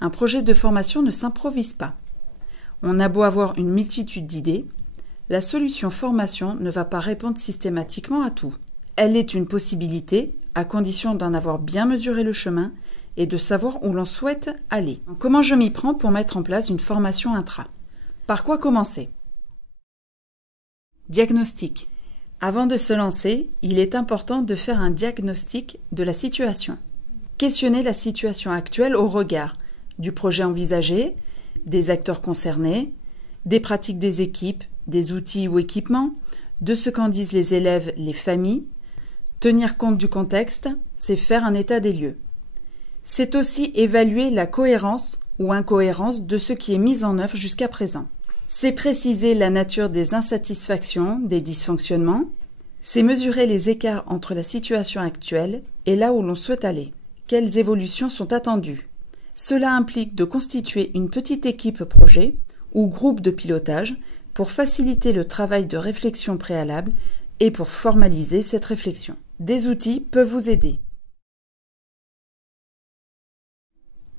Un projet de formation ne s'improvise pas. On a beau avoir une multitude d'idées, la solution formation ne va pas répondre systématiquement à tout. Elle est une possibilité, à condition d'en avoir bien mesuré le chemin et de savoir où l'on souhaite aller. Comment je m'y prends pour mettre en place une formation intra? Par quoi commencer? Diagnostic. Avant de se lancer, il est important de faire un diagnostic de la situation. Questionner la situation actuelle au regard du projet envisagé, des acteurs concernés, des pratiques des équipes, des outils ou équipements, de ce qu'en disent les élèves, les familles. Tenir compte du contexte, c'est faire un état des lieux. C'est aussi évaluer la cohérence ou incohérence de ce qui est mis en œuvre jusqu'à présent. C'est préciser la nature des insatisfactions, des dysfonctionnements. C'est mesurer les écarts entre la situation actuelle et là où l'on souhaite aller. Quelles évolutions sont attendues? Cela implique de constituer une petite équipe projet ou groupe de pilotage pour faciliter le travail de réflexion préalable et pour formaliser cette réflexion. Des outils peuvent vous aider.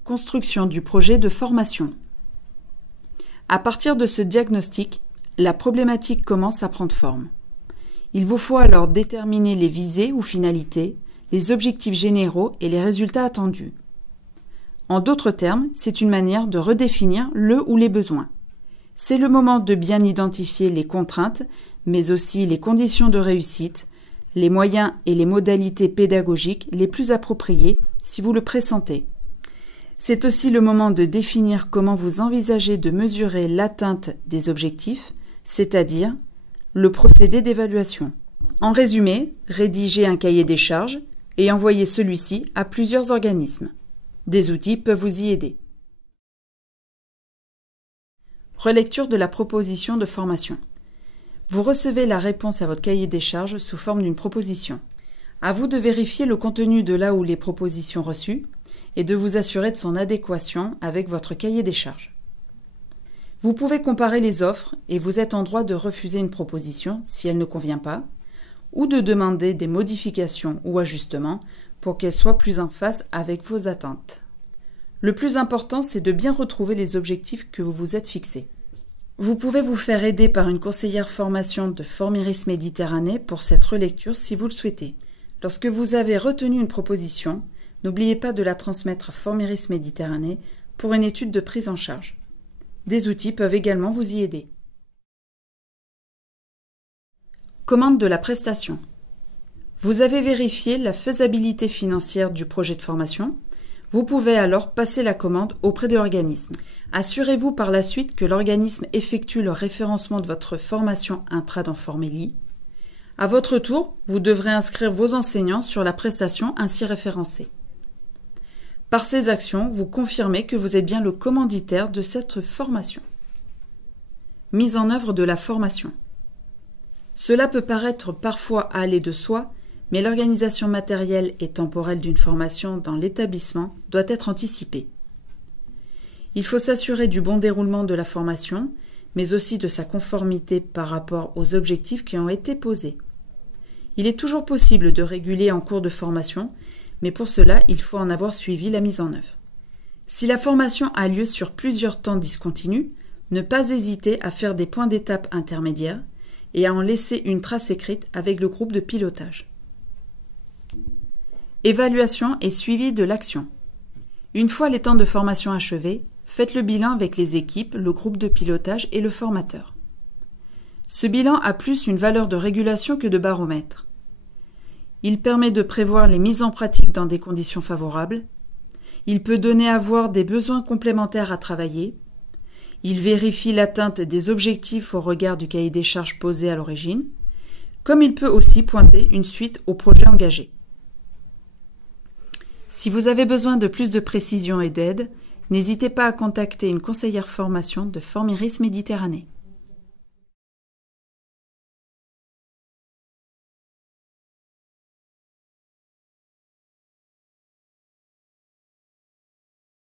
Construction du projet de formation. À partir de ce diagnostic, la problématique commence à prendre forme. Il vous faut alors déterminer les visées ou finalités, les objectifs généraux et les résultats attendus. En d'autres termes, c'est une manière de redéfinir le ou les besoins. C'est le moment de bien identifier les contraintes, mais aussi les conditions de réussite, les moyens et les modalités pédagogiques les plus appropriés si vous le pressentez. C'est aussi le moment de définir comment vous envisagez de mesurer l'atteinte des objectifs, c'est-à-dire le procédé d'évaluation. En résumé, rédigez un cahier des charges et envoyez celui-ci à plusieurs organismes. Des outils peuvent vous y aider. Relecture de la proposition de formation. Vous recevez la réponse à votre cahier des charges sous forme d'une proposition. À vous de vérifier le contenu de là où les propositions reçues et de vous assurer de son adéquation avec votre cahier des charges. Vous pouvez comparer les offres et vous êtes en droit de refuser une proposition si elle ne convient pas ou de demander des modifications ou ajustements pour qu'elle soit plus en phase avec vos attentes. Le plus important, c'est de bien retrouver les objectifs que vous vous êtes fixés. Vous pouvez vous faire aider par une conseillère formation de Formiris Méditerranée pour cette relecture si vous le souhaitez. Lorsque vous avez retenu une proposition, n'oubliez pas de la transmettre à Formiris Méditerranée pour une étude de prise en charge. Des outils peuvent également vous y aider. Commande de la prestation. Vous avez vérifié la faisabilité financière du projet de formation. Vous pouvez alors passer la commande auprès de l'organisme. Assurez-vous par la suite que l'organisme effectue le référencement de votre formation intra dans Formélie. À votre tour, vous devrez inscrire vos enseignants sur la prestation ainsi référencée. Par ces actions, vous confirmez que vous êtes bien le commanditaire de cette formation. Mise en œuvre de la formation. Cela peut paraître parfois aller de soi, mais l'organisation matérielle et temporelle d'une formation dans l'établissement doit être anticipée. Il faut s'assurer du bon déroulement de la formation, mais aussi de sa conformité par rapport aux objectifs qui ont été posés. Il est toujours possible de réguler en cours de formation, mais pour cela, il faut en avoir suivi la mise en œuvre. Si la formation a lieu sur plusieurs temps discontinus, ne pas hésiter à faire des points d'étape intermédiaires et à en laisser une trace écrite avec le groupe de pilotage. Évaluation et suivi de l'action. Une fois les temps de formation achevés, faites le bilan avec les équipes, le groupe de pilotage et le formateur. Ce bilan a plus une valeur de régulation que de baromètre. Il permet de prévoir les mises en pratique dans des conditions favorables. Il peut donner à voir des besoins complémentaires à travailler. Il vérifie l'atteinte des objectifs au regard du cahier des charges posé à l'origine, comme il peut aussi pointer une suite au projet engagé. Si vous avez besoin de plus de précision et d'aide, n'hésitez pas à contacter une conseillère formation de Formiris Méditerranée.